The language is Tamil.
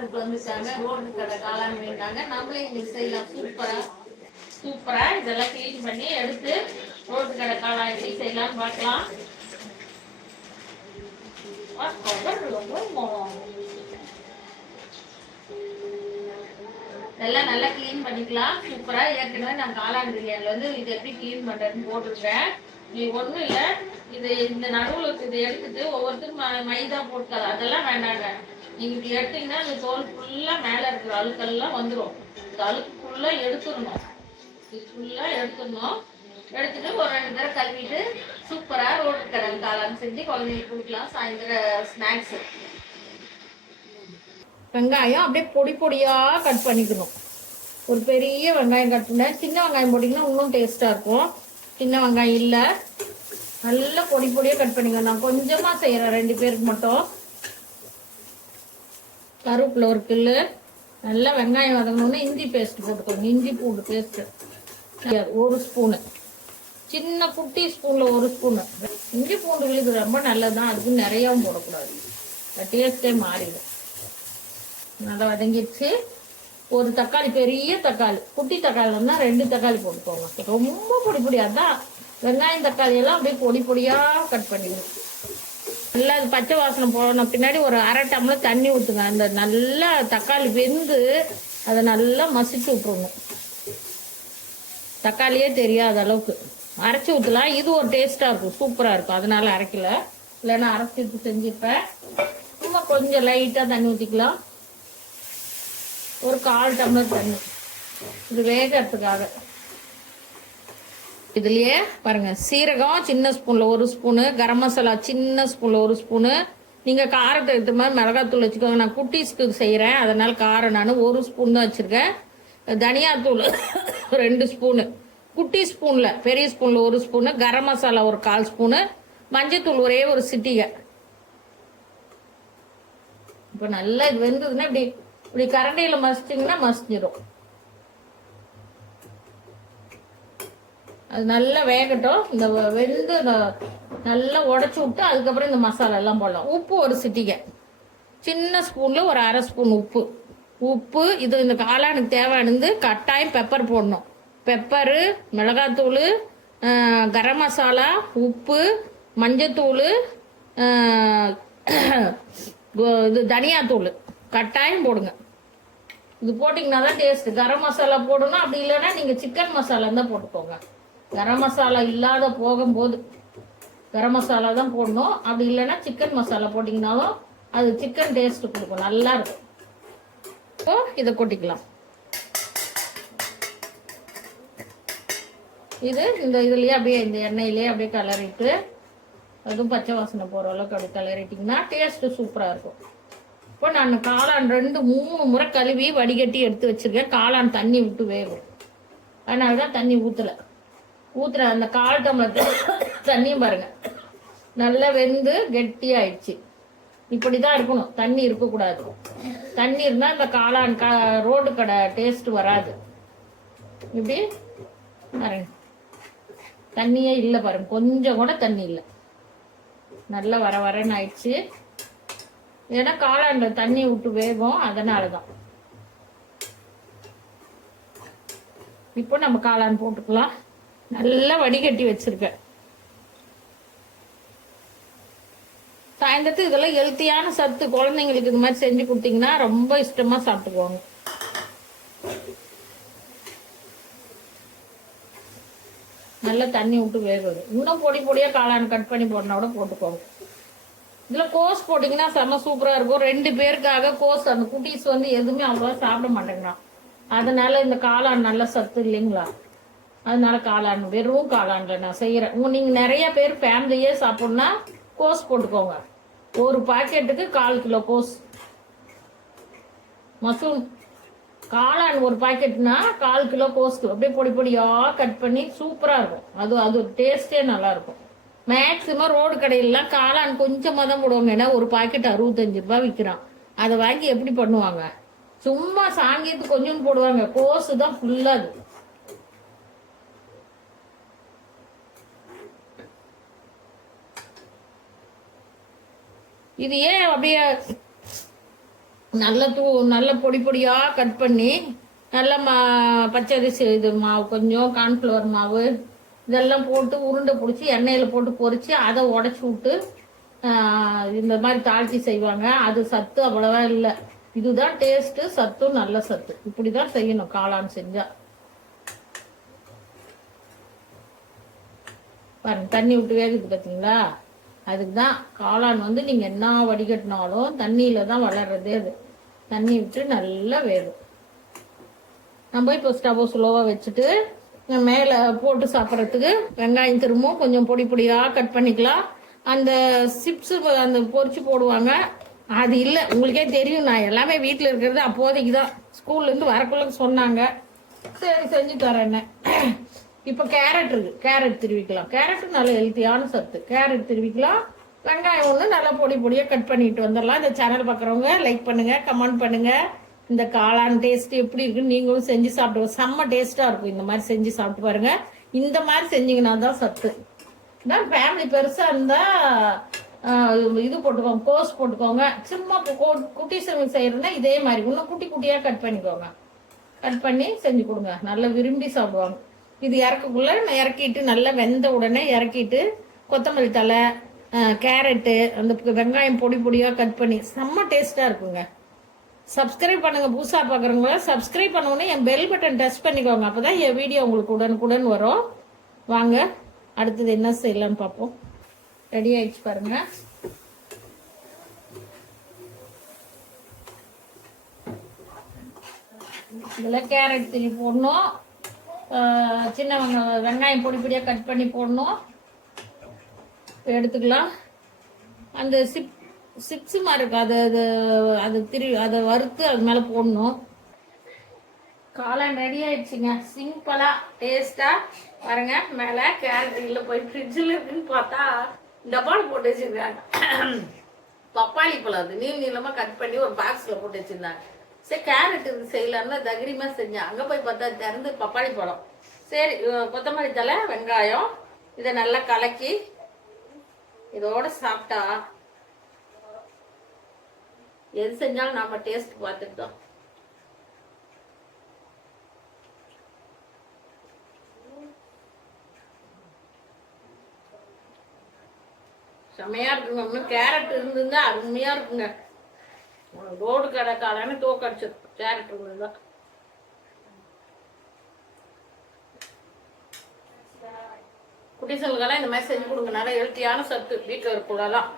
ஆர்டருக்கு வந்துட்டாங்க ரோடு கடை காளான் வேண்டாங்க நம்மளே எங்களுக்கு செய்யலாம் சூப்பரா சூப்பரா இதெல்லாம் க்ளீன் பண்ணி எடுத்து ரோடு கடை காளான் எப்படி செய்யலாம்னு பார்க்கலாம். ரொம்ப எல்லாம் நல்லா க்ளீன் பண்ணிக்கலாம். சூப்பரா ஏற்கனவே நான் காளான் பிரியாணில வந்து இது எப்படி க்ளீன் பண்ணுறதுன்னு போட்டிருக்கேன். நீ ஒண்ணும் இல்லை. இது இந்த நடுவில் இதை எடுத்துட்டு ஒவ்வொருத்தரும் மைதா போட்டுக்காது அதெல்லாம் வேண்டாங்க. நீங்க இப்படி எடுத்தீங்கன்னா இந்த தோல் ஃபுல்லா மேல இருக்கிற அழுக்கெல்லாம் வந்துடும் இந்த அழுக்கு ஃபுல்லா எடுத்துடணும். இது ஃபுல்லா எடுத்துடணும். எடுத்துட்டு ஒரு ரெண்டு தடவை கழுவிட்டு சூப்பரா ரோட்டு கடல் காளான் செஞ்சு குழந்தைங்களுக்கு கொடுக்கலாம். சாயந்தரம் ஸ்நாக்ஸ் வெங்காயம் அப்படியே பொடி பொடியா கட் பண்ணிக்கணும். ஒரு பெரிய வெங்காயம் கட் பண்ண சின்ன வெங்காயம் போட்டிங்கன்னா இன்னும் டேஸ்ட்டாக இருக்கும். சின்ன வெங்காயம் இல்லை. நல்லா பொடி பொடியாக கட் பண்ணிக்கணும். நான் கொஞ்சமாக செய்கிறேன் ரெண்டு பேருக்கு மட்டும். கருவேப்பில் ஒரு கில்லு நல்லா வெங்காயம் வதங்கணும்னா இஞ்சி பேஸ்ட் போட்டுக்கோங்க. இஞ்சி பூண்டு பேஸ்ட்டு ஒரு ஸ்பூனு சின்ன குட்டி ஸ்பூனில் ஒரு ஸ்பூனு இஞ்சி பூண்டு விழுது ரொம்ப நல்லது தான் அதுக்கு நிறையவும் போடக்கூடாது. டேஸ்ட்டே மாறிடும். நல்லா வதங்கிடுச்சு. ஒரு தக்காளி பெரிய தக்காளி குட்டி தக்காளி இருந்தால் ரெண்டு தக்காளி போட்டுக்கோங்க. ரொம்ப பொடி பொடி அதான் வெங்காயம் தக்காளி எல்லாம் அப்படியே பொடி பொடியாக கட் பண்ணிக்கணும் நல்லா அது பச்சை வாசனை போன பின்னாடி ஒரு அரை டம்ளர் தண்ணி ஊற்றுங்க அந்த நல்லா தக்காளி வெந்து அதை நல்லா மசிச்சு விட்ருங்க தக்காளியே தெரியாத அளவுக்கு. அரைச்சி ஊற்றலாம் இது ஒரு டேஸ்ட்டாக இருக்கும். சூப்பராக இருக்கும். அதனால அரைக்கல. இல்லைன்னா அரைச்சி ஊற்றி செஞ்சுப்பேன் சும்மா கொஞ்சம் லைட்டாக தண்ணி ஊற்றிக்கலாம் ஒரு கால் டம்ளர் தண்ணி. இது வேகறதுக்காக. இதுலயே பாருங்க சீரகம் சின்ன ஸ்பூன்ல ஒரு ஸ்பூனு கரம் மசாலா சின்ன ஸ்பூன்ல ஒரு ஸ்பூனு. நீங்க காரத்தை ஏற்ற மாதிரி மிளகாத்தூள் வச்சுக்கோங்க. நான் குட்டீஸ்க்கு செய்யறேன் அதனால காரம் நான் ஒரு ஸ்பூன் தான் வச்சிருக்கேன். தனியாத்தூள் ரெண்டு ஸ்பூனு. குட்டி ஸ்பூன்ல பெரிய ஸ்பூன்ல ஒரு ஸ்பூனு கரம் மசாலா ஒரு கால் ஸ்பூனு மஞ்சத்தூள் ஒரே ஒரு சிட்டிகை. இப்போ நல்லா இது வெந்ததுன்னா இப்படி இப்படி கரண்டியில மசிச்சிங்கன்னா மசிஞ்சிடும் அது நல்லா வேகட்டும். இந்த வெந்து நல்லா உடச்சி விட்டு அதுக்கப்புறம் இந்த மசாலா எல்லாம் போடலாம். உப்பு ஒரு சிட்டிகை. சின்ன ஸ்பூனில் ஒரு அரை ஸ்பூன் உப்பு. உப்பு இது இந்த காளானுக்கு தேவையானது கட்டாயம் பெப்பர் போடணும். பெப்பரு மிளகாத்தூள் கரம் மசாலா உப்பு மஞ்சத்தூள் இது தனியாத்தூள். கட்டாயம் போடுங்க. இது போட்டிங்கன்னா தான் டேஸ்ட்டு கரம் மசாலா போடணும். அப்படி இல்லைன்னா நீங்கள் சிக்கன் மசாலா தான் போட்டுக்கோங்க. கரம் மசாலா இல்லாத போகும்போது கரம் மசாலா தான் போடணும். அப்படி இல்லைன்னா சிக்கன் மசாலா போட்டிங்கனாலும் அது சிக்கன் டேஸ்ட் கொடுக்கும். நல்லா இருக்கும். இப்போ இதை கொட்டிக்கலாம். இது இந்த இதுலயே அப்படியே இந்த எண்ணெயிலே அப்படியே கலரிட்டு அதுவும் பச்சை வாசனை போகிற அளவுக்கு அப்படி கலரிட்டிங்கன்னா டேஸ்ட்டு சூப்பராக இருக்கும். இப்போ நான் காளான் ரெண்டு மூணு முறை கழுவி வடிகட்டி எடுத்து வச்சுருக்கேன். காளான் தண்ணி விட்டு வேகும். அதனால தான் தண்ணி ஊற்றலை ஊற்றுற அந்த கால் டம்ளர் தண்ணியும் பாருங்க. நல்லா வெந்து கெட்டியாயிடுச்சு. இப்படி தான் இருக்கணும். தண்ணி இருக்கக்கூடாது. தண்ணி இருந்தால் இந்த காளான் க ரோடு கடை டேஸ்ட் வராது. இப்படி பாருங்க. தண்ணியே இல்லை பாருங்க. கொஞ்சம் கூட தண்ணி இல்லை. நல்லா வர வரன்னு ஆயிடுச்சு. ஏன்னா காளான்ல தண்ணி விட்டு வேகும். அதனால தான் இப்போ நம்ம காளான் போட்டுக்கலாம். நல்லா வடிகட்டி வச்சிருக்கேன். சாயந்தரத்துக்கு இதெல்லாம் ஹெல்த்தியான சத்து குழந்தைங்களுக்கு இது மாதிரி செஞ்சு கொடுத்தீங்கன்னா ரொம்ப இஷ்டமா சாப்பிட்டுக்குவாங்க. நல்லா தண்ணி விட்டு வேகுது இன்னும் பொடி பொடியா காளான் கட் பண்ணி போடனா கூட போட்டுக்கோங்க. இதுல கோஸ் போட்டீங்கன்னா செம்ம சூப்பரா இருக்கும். ரெண்டு பேருக்காக கோஸ் அந்த குட்டீஸ் வந்து எதுவுமே அவ்வளோவா சாப்பிட மாட்டேங்கிறான். அதனால இந்த காளான் நல்ல சத்து இல்லைங்களா? அதனால காளான் வெறும் காளான்ல நான் செய்கிறேன் நீங்கள் நீங்க நிறைய பேர் ஃபேமிலியே சாப்பிட்னா கோஸ் போட்டுக்கோங்க. ஒரு பாக்கெட்டுக்கு கால் கிலோ கோஸ் மசூம் காளான் ஒரு பாக்கெட்னா கால் கிலோ கோஸ்க்கு அப்படியே பொடி பொடியாக கட் பண்ணி சூப்பராக இருக்கும். அது அது டேஸ்டே நல்லா இருக்கும் ரோடு கடையிலலாம் காளான் கொஞ்சமாக தான் போடுவாங்க. ஏன்னா ஒரு பாக்கெட் அறுபத்தஞ்சு ரூபாய் விற்கிறான் அதை வாங்கி எப்படி பண்ணுவாங்க? சும்மா சாங்கியத்து கொஞ்சம் போடுவாங்க. கோஸு தான் ஃபுல்லாக அது. இது ஏன் அப்படியே நல்ல தூ நல்ல பொடி பொடியாக கட் பண்ணி நல்ல மா பச்சரிசி இது மாவு கொஞ்சம் கார்ன்ஃப்ளவர் மாவு இதெல்லாம் போட்டு உருண்டை பிடிச்சி எண்ணெயில் போட்டு பொரித்து அதை உடச்சி விட்டு இந்த மாதிரி தாழ்த்தி செய்வாங்க. அது சத்து அவ்வளவா இல்லை. இதுதான் டேஸ்ட்டு சத்தும் நல்ல சத்து. இப்படி தான் செய்யணும் காளான் செஞ்சால் பாருங்க தண்ணி விட்டு வேகுது பார்த்தீங்களா அதுக்கு தான் காளான் வந்து நீங்கள் என்ன வடிகட்டினாலும் தண்ணியில் தான் வளர்றதே அது. தண்ணி விட்டு நல்லா வேகும். நம்ம இப்போ ஸ்டவ்வை ஸ்லோவாக வச்சுட்டு மேலே போட்டு சாப்பிட்றதுக்கு வெங்காயம் திரும்பவும் கொஞ்சம் பொடி பொடியாக கட் பண்ணிக்கலாம். அந்த சிப்ஸு அந்த பொறிச்சு போடுவாங்க. அது இல்லை உங்களுக்கே தெரியும். நான் எல்லாமே வீட்டில் இருக்கிறது அப்போதைக்கு தான் ஸ்கூல்லேருந்து வரக்குள்ள சொன்னாங்க. சரி செஞ்சு தரேன்னு இப்போ கேரட் இருக்கு. கேரட் திருவிக்கலாம். கேரட் நல்ல ஹெல்த்தியான சத்து. கேரட் திருவிக்கலாம். வெங்காயம் ஒன்று நல்லா பொடி பொடியாக கட் பண்ணிட்டு வந்துடலாம். இந்த சேனல் பார்க்குறவங்க லைக் பண்ணுங்க கமெண்ட் பண்ணுங்க. இந்த காளான் டேஸ்ட் எப்படி இருக்குன்னு நீங்களும் செஞ்சு சாப்பிடுவோம் செம்ம டேஸ்ட்டாக இருக்கும். இந்த மாதிரி செஞ்சு சாப்பிட்டு பாருங்க. இந்த மாதிரி செஞ்சீங்கன்னா தான் சத்து. தான் ஃபேமிலி பெருசாக இருந்தால் இது போட்டுக்கோங்க கோஸ் போட்டுக்கோங்க. சும்மா குட்டி சமையல் செய்யறதுனா இதே மாதிரி. இன்னும் குட்டி குட்டியாக கட் பண்ணிக்கோங்க. கட் பண்ணி செஞ்சு கொடுங்க. நல்லா விரும்பி சாப்பிடுவாங்க. இது இறக்கக்குள்ள நான் இறக்கிட்டு நல்லா வெந்த உடனே இறக்கிட்டு கொத்தமல்லி தலை கேரட்டு அந்த வெங்காயம் பொடி பொடியாக கட் பண்ணி செம்ம டேஸ்ட்டாக இருக்குங்க. சப்ஸ்கிரைப் பண்ணுங்கள் புதுசாக பார்க்குறவங்கள சப்ஸ்கிரைப் பண்ண என் பெல் பட்டன் டச் பண்ணிக்கோங்க. அப்போ தான் என் வீடியோ உங்களுக்கு உடனுக்குடன் வரும். வாங்க. அடுத்தது என்ன செய்யலாம்னு பார்ப்போம். ரெடி ஆயிடுச்சு பாருங்கள் இதில் கேரட் திருப்பி போடணும். சின்ன வெங்காயம் பொடி பொடியாக கட் பண்ணி போடணும். எடுத்துக்கலாம். அந்த சிப் சிப்ஸு மாதிரி இருக்கு. அது அது அது திரு அதை வறுத்து அது மேலே போடணும். காளான் ரெடி ஆயிடுச்சுங்க. சிம்பிளாக டேஸ்ட்டாக பாருங்க. மேலே கேரட் இல்லை போய் ஃப்ரிட்ஜில் இருக்குன்னு பார்த்தா டப்பாவில் போட்டு வச்சுருக்காங்க. பப்பாளி பழம் அது. நீள் நீளமாக கட் பண்ணி ஒரு பாக்ஸில் போட்டு வச்சிருந்தாங்க. சரி கேரட் இது செய்யலாம்னு தைரியமாக செஞ்சேன். அங்கே போய் பார்த்தா திறந்து பப்பாளி பழம். சரி கொத்தமல்லி தலை வெங்காயம் இதை நல்லா கலக்கி இதோட சாப்பிட்டா எது செஞ்சாலும் நாம டேஸ்ட் பார்த்துட்டோம் செம்மையா இருக்குங்க. இன்னும் கேரட் இருந்திருந்தா அருமையா இருக்குங்க. ரோடு கடை காலான்னு கேரக்டர் தான் இருந்திருந்தா குட்டீசங்களுக்கெல்லாம் இந்த மாதிரி செஞ்சு கொடுங்க. நல்லா ஹெல்த்தியான சத்து வீட்டில் இருக்குள்ளலாம்